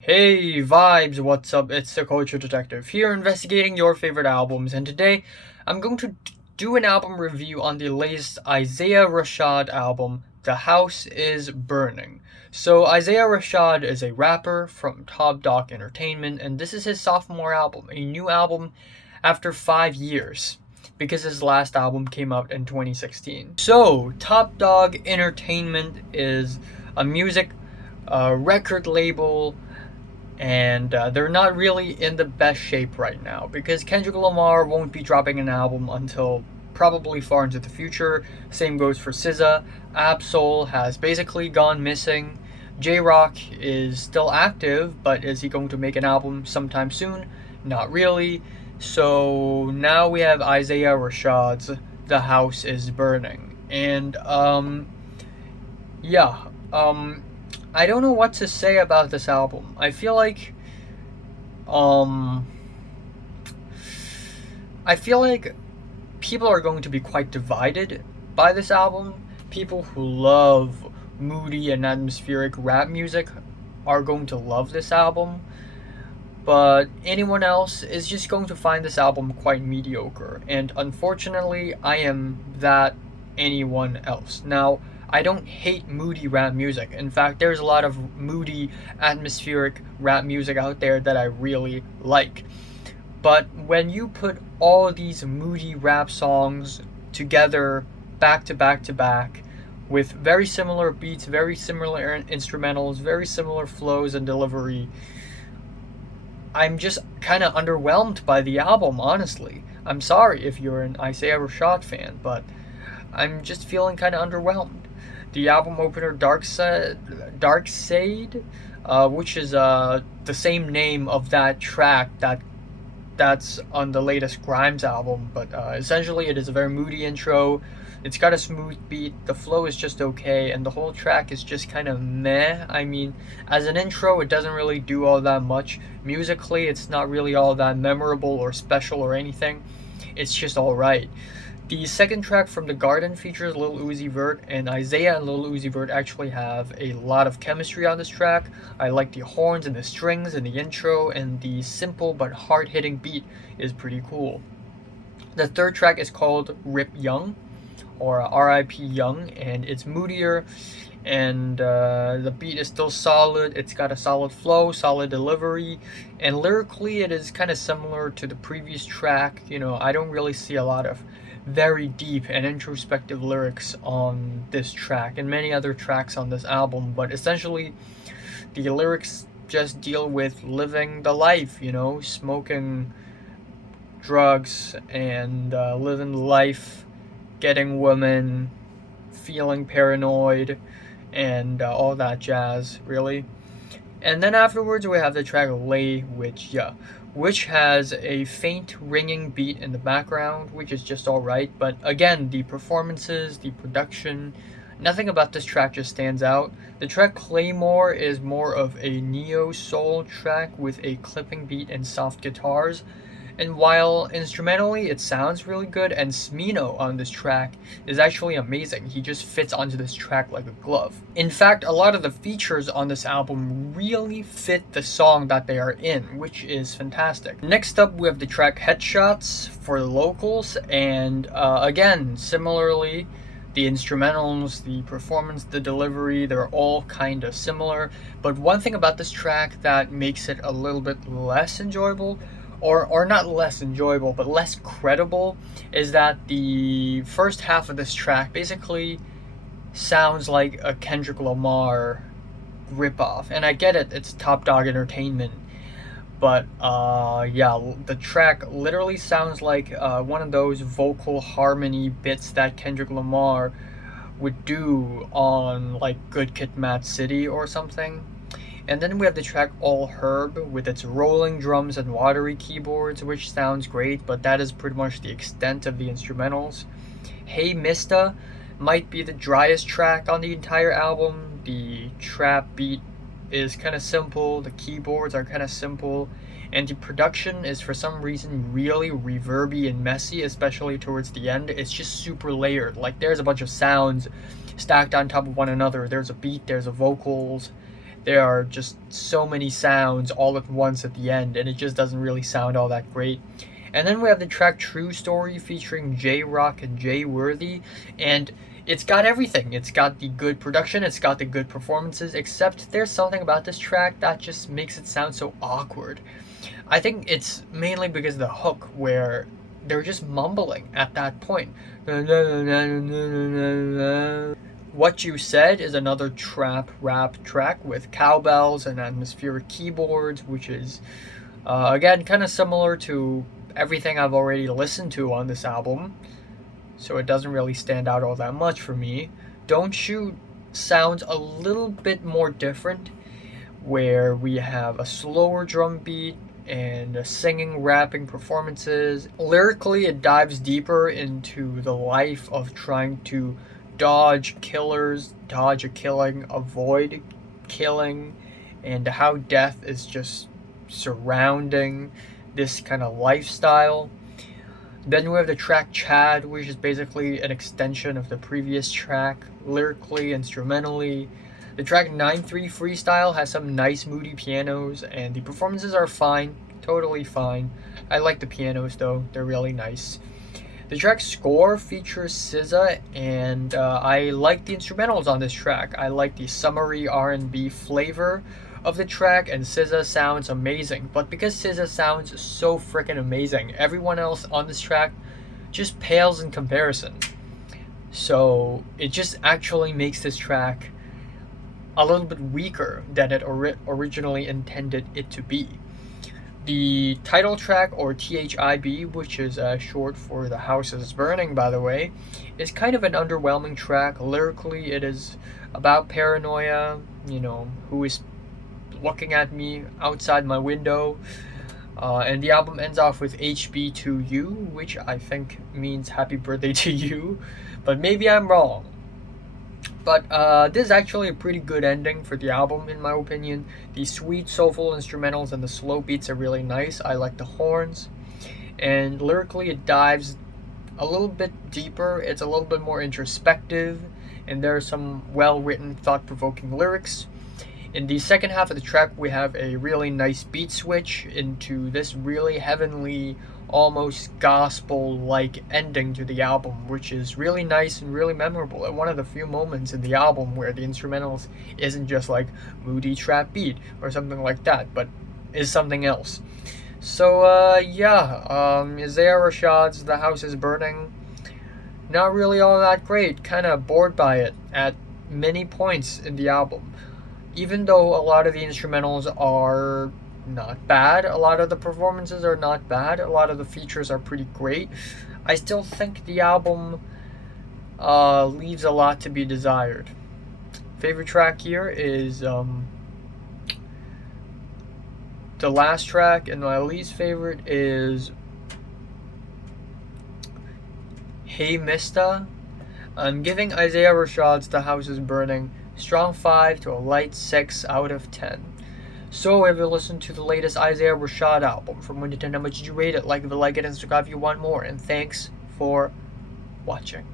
Hey vibes, what's up? It's the Culture Detective here investigating your favorite albums, and today I'm going to do an album review on the latest Isaiah Rashad album, The House is Burning. So, Isaiah Rashad is a rapper from Top Dog Entertainment, and this is his sophomore album, a new album after 5 years. Because his last album came out in 2016. So, Top Dog Entertainment is a music record label and they're not really in the best shape right now because Kendrick Lamar won't be dropping an album until probably far into the future. Same goes for SZA. Absol has basically gone missing. J Rock is still active, but is he going to make an album sometime soon? Not really. So now we have Isaiah Rashad's The House is Burning. And yeah, I don't know what to say about this album. Um, I feel like people are going to be quite divided by this album. People who love moody and atmospheric rap music are going to love this album, but anyone else is just going to find this album quite mediocre. And unfortunately, I am that anyone else. Now, I don't hate moody rap music. In fact, there's a lot of moody, atmospheric rap music out there that I really like. But when you put all these moody rap songs together, back to back to back, with very similar beats, very similar instrumentals, very similar flows and delivery, I'm just kind of underwhelmed by the album, honestly. I'm sorry if you're an Isaiah Rashad fan, but I'm just feeling kind of underwhelmed. The album opener, Dark Side, which is the same name of that track that's on the latest Grimes album, but essentially it is a very moody intro. It's got a smooth beat, the flow is just okay, and the whole track is just kind of meh. I mean, as an intro, it doesn't really do all that much. Musically, it's not really all that memorable or special or anything. It's just alright. The second track, From the Garden, features Lil Uzi Vert, and Isaiah and Lil Uzi Vert actually have a lot of chemistry on this track. I like the horns and the strings and the intro, and the simple but hard-hitting beat is pretty cool. The third track is called Rip Young, or R.I.P. Young, and it's moodier, and the beat is still solid. It's got a solid flow, solid delivery, and lyrically it is kind of similar to the previous track. I don't really see a lot of very deep and introspective lyrics on this track and many other tracks on this album, but essentially the lyrics just deal with living the life, smoking drugs and living life, getting women, feeling paranoid, and all that jazz, really. And then afterwards we have the track Lay, which has a faint ringing beat in the background, which is just alright, but again, the performances, the production, nothing about this track just stands out. The track Claymore is more of a neo-soul track with a clipping beat and soft guitars, and while instrumentally it sounds really good, and Smino on this track is actually amazing. He just fits onto this track like a glove. In fact, a lot of the features on this album really fit the song that they are in, which is fantastic. Next up, we have the track Headshots for the locals, and again, similarly, the instrumentals, the performance, the delivery, they're all kind of similar. But one thing about this track that makes it a little bit less enjoyable, or not less enjoyable, but less credible, is that the first half of this track basically sounds like a Kendrick Lamar ripoff. And I get it, it's Top Dog Entertainment, but yeah, the track literally sounds like one of those vocal harmony bits that Kendrick Lamar would do on like Good Kid, Mad City or something. And then we have the track All Herb with its rolling drums and watery keyboards, which sounds great, but that is pretty much the extent of the instrumentals. Hey Mista might be the driest track on the entire album. The trap beat is kind of simple, the keyboards are kind of simple, and the production is for some reason really reverby and messy, especially towards the end. It's just super layered. Like, there's a bunch of sounds stacked on top of one another. There's a beat, there's a vocals, there are just so many sounds all at once at the end, and it just doesn't really sound all that great. And then we have the track True Story featuring J Rock and Jay Worthy, and it's got everything. It's got the good production, it's got the good performances, except there's something about this track that just makes it sound so awkward. I think it's mainly because of the hook, where they're just mumbling at that point. What You Said is another trap rap track with cowbells and atmospheric keyboards, which is, again, kind of similar to everything I've already listened to on this album, so it doesn't really stand out all that much for me. Don't Shoot sounds a little bit more different, where we have a slower drum beat and singing, rapping performances. Lyrically, it dives deeper into the life of trying to dodge killers, dodge a killing, avoid killing, and how death is just surrounding this kind of lifestyle. Then we have the track Chad, which is basically an extension of the previous track, lyrically, instrumentally. The track 9-3 Freestyle has some nice moody pianos, and the performances are fine, totally fine. I like the pianos though, they're really nice. The track Score features SZA, and I like the instrumentals on this track. I like the summery R&B flavor of the track, and SZA sounds amazing. But because SZA sounds so freaking amazing, everyone else on this track just pales in comparison. So it just actually makes this track a little bit weaker than it originally intended it to be. The title track, or THIB, which is short for The House is Burning, by the way, is kind of an underwhelming track. Lyrically, it is about paranoia, who is looking at me outside my window. And the album ends off with HB to You, which I think means happy birthday to you, but maybe I'm wrong. But this is actually a pretty good ending for the album, in my opinion. The sweet, soulful instrumentals and the slow beats are really nice. I like the horns. And lyrically, it dives a little bit deeper. It's a little bit more introspective. And there are some well-written, thought-provoking lyrics. In the second half of the track, we have a really nice beat switch into this really heavenly, almost gospel-like ending to the album, which is really nice and really memorable, and one of the few moments in the album where the instrumentals isn't just like moody trap beat or something like that, but is something else. So Isaiah Rashad's The House is Burning, not really all that great, kind of bored by it at many points in the album. Even though a lot of the instrumentals are not bad, a lot of the performances are not bad, a lot of the features are pretty great, I still think the album leaves a lot to be desired. Favorite track here is the last track, and my least favorite is Hey Mista. I'm giving Isaiah Rashad's The House is Burning strong 5 to a light 6 out of 10. So, have you listened to the latest Isaiah Rashad album? From 1 to 10, how much did you rate it? Like if you like it, and subscribe if you want more. And thanks for watching.